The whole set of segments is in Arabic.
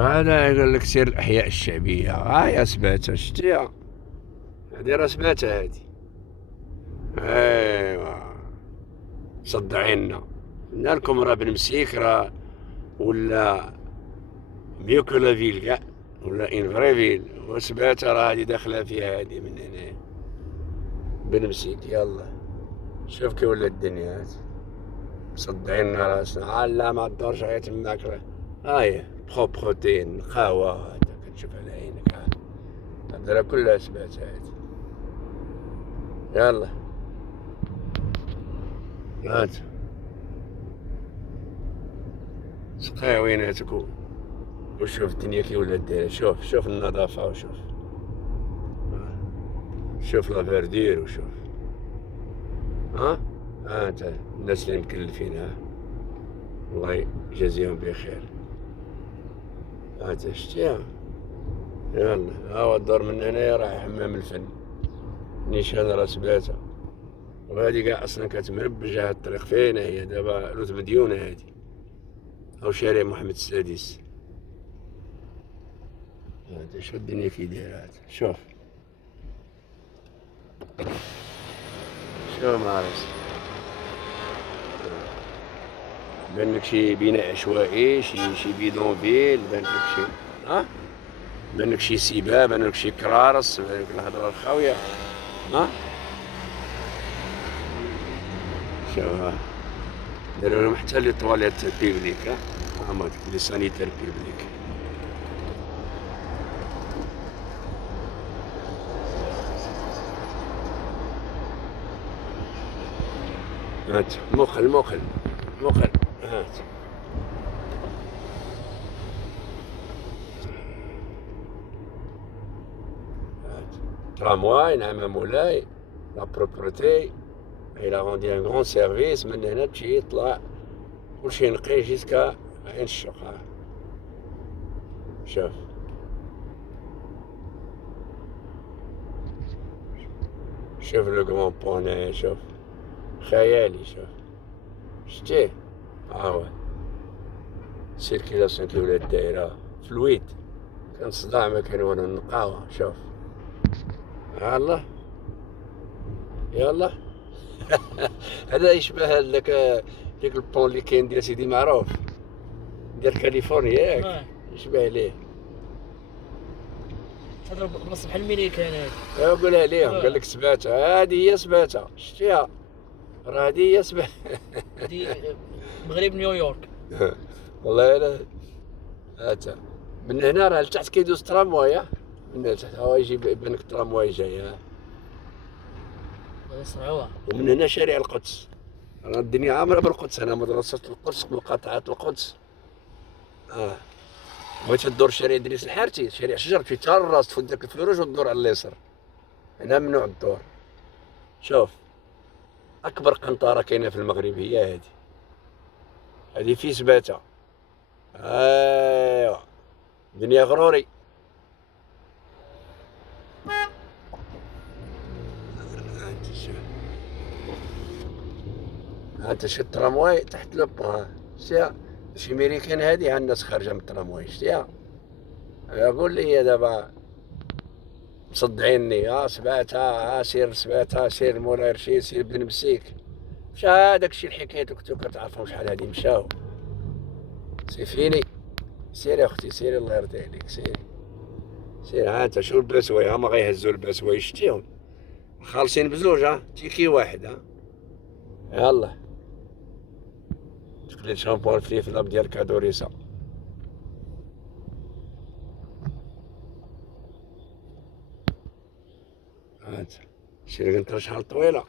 هذا يقول لك سير الأحياء الشعبية، يا سباتة شتيها، هادي راه سباتة هادي. ايوا صدعينا، قلنا لكم راه بن مسيك راه ولا ميو كو لا فيل كاع، ولا ان فري فيل، وسباتة راه هادي داخلة فيها هادي من هنا. بن مسيك يلا شوف كي ولا الدنيا هادي، مصدعينا راسنا. لا ما تدورش غير تماك، هاي بروتين قهوة هذا كتشوف على عينك. هذا راه كلها سبات هادي. يلا هات سقيا ويناتك وشوف الدنيا كي ولات دايرة. شوف النظافة، شوف لا فيردير، وشوف ها انت الناس اللي مكلفين، الله يجازيهم بخير. انت شتيها. يلا هاو الدور من هنايا راه حمام الفن، نيشان راه سباتة. وهادي كاع اصلا كتمربجة هاد الطريق. فين هي دابا؟ روت مديونة هادي، او شارع محمد السادس. هذا شو الدنيا كي دايرة هاد. شوف مارس، بان لك شي بناء عشوائي، شي بيدونفيل، بان لك شي بان لك شي سباق، بان لك شي كرارس، بان لك الهضرة الخاوية. ها شوف داروا لهم حتى لي طواليت بيبليك، هما لي سانيتير بيبليك. هات مخل هات. ترامواي نعم مولاي، لا بروبرتي il a rendu un grand service. من هنا تمشي يطلع كلشي نقي جيسكا عين الشق. شوف لو كرون بوني، شوف خيالي. شتيه هو سيركيلاسيون كي ولات دايرة فلويد، كان صداع ما كان والو النقاوة. شوف يلا هذا يشبه ديك البون اللي كاين ديال سيدي معروف ديال كاليفورنيا، ياك يشبه ليه. هذا بلاصه بحال الميريكان هادي. قولها ليهم، قال لك سباتة، هذه هي سباتة شتيها، راه هذه هي سباتة. هادي مغرب نيويورك. والله انا هاتا من هنا راه لتحت كيدوز ترامواي، من تحت هو يجي يبان لك الترامواي جاي. يصنعوها. ومن هنا شارع القدس، راه الدنيا عامرة بالقدس. هنا مدرسة القدس، مقاطعة القدس. بغيت تدور شارع ادريس الحارتي، شارع شجر، تمشي حتى للراس، تفوت داك الفلوج وتدور على اليسار. هنا ممنوع الدور. شوف اكبر قنطرة كاينة في المغرب هي هذه في سباتة. ايوا دنيا غروري. انت شي الترامواي تحت لوبون، شتيها شي ميريكان هادي، الناس خارجة من الترامواي شتيها. قول لي دابا مصدعيني. سباتة، سير سباتة، سير مولاي رشيد، سير بن مسيك. مشى هذاك الشيء الحكاية كنتو كتعرفهم شحال هادي مشاو. سيفيني سيري اختي، سيري الله يرضي عليك، سير. انت شو الباسواي، هما غيهزو الباسواي شتيهم خالصين بزوج، تيكي واحد. يلا تقليد شامبو الفليفل ديال كادوريسا. هات شي قنطرة شحال طويلة.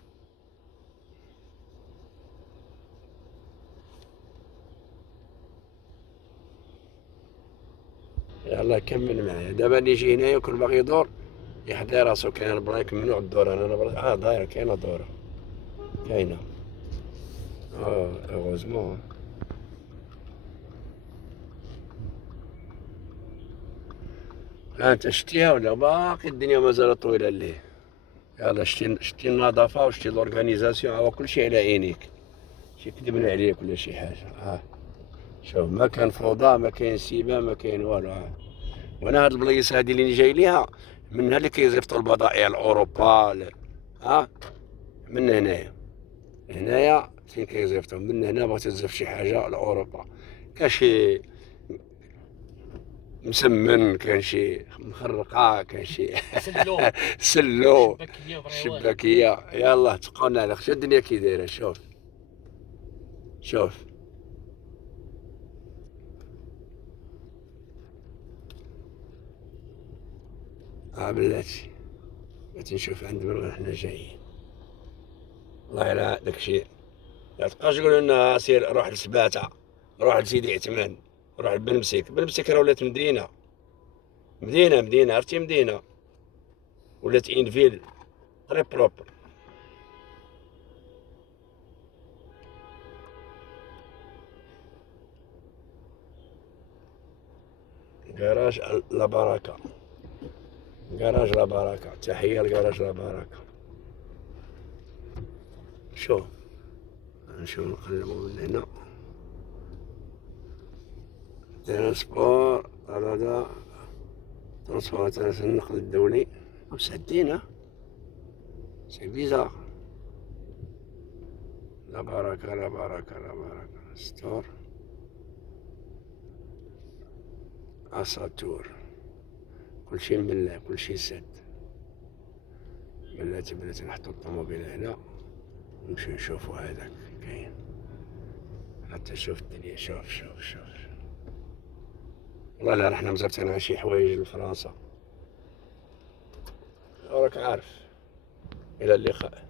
يلا كمل معايا. دابا اللي يجي هنايا يكون باغي يدور يحضر راسو، كاين البلايك ممنوع الدور. انا داير كاينه دوره، كاينه اوغوزمون. انت شتيها ولا باقي الدنيا مازال طويله ليه؟ يلا شتي النظافه وشتي لورغانيزاسيون، هو كلشي على عينيك، شي كذبنا عليك ولا شي حاجه. شوف ما كان فوضى، ما كاين سيبه، ما كاين والو. وانا هاد البلايص هادي اللي جاي ليها منها اللي كيزيفطوا البضائع لاوروبا ها، من هنايا فين كيزيفطوا، من هنا بغيت تزف شي حاجه لاوروبا، كاين شي مسمن، كاين شي مخرقه، كاين شي سلو سلو شباكيه وبريوان. شباكيه. يلا تقولنا على خش الدنيا كي دايره. شوف شوف بلاتي بغيت نشوف عند من وين حنا جايين. والله الا داكشي لا تبقاش تقول لنا سير روح لسباتة، روح لسيدي عثمان، روح لبنمسك. بنمسك راه ولات مدينة، مدينة عرفتي، مدينة ولات انفيل تري بروبر. كراج لا بركة، كراج لا بركة، تحية لكراج لا بركة. شوف نشوف نقلبو من هنا. ترانسبور هذا ترانسبور النقل الدولي مسدينه، سي بيزار. لا بركة لا بركة لا بركة. ستور اساطور، كلشي مبلع، كلشي سد. بلاتي نحطو الطوموبيل هنا نمشيو نشوفو هذاك كاين، حتى شوف الدنيا. شوف والله لا رحنا مزرتنا شي حوايج لفرنسا، راك عارف. الى اللقاء.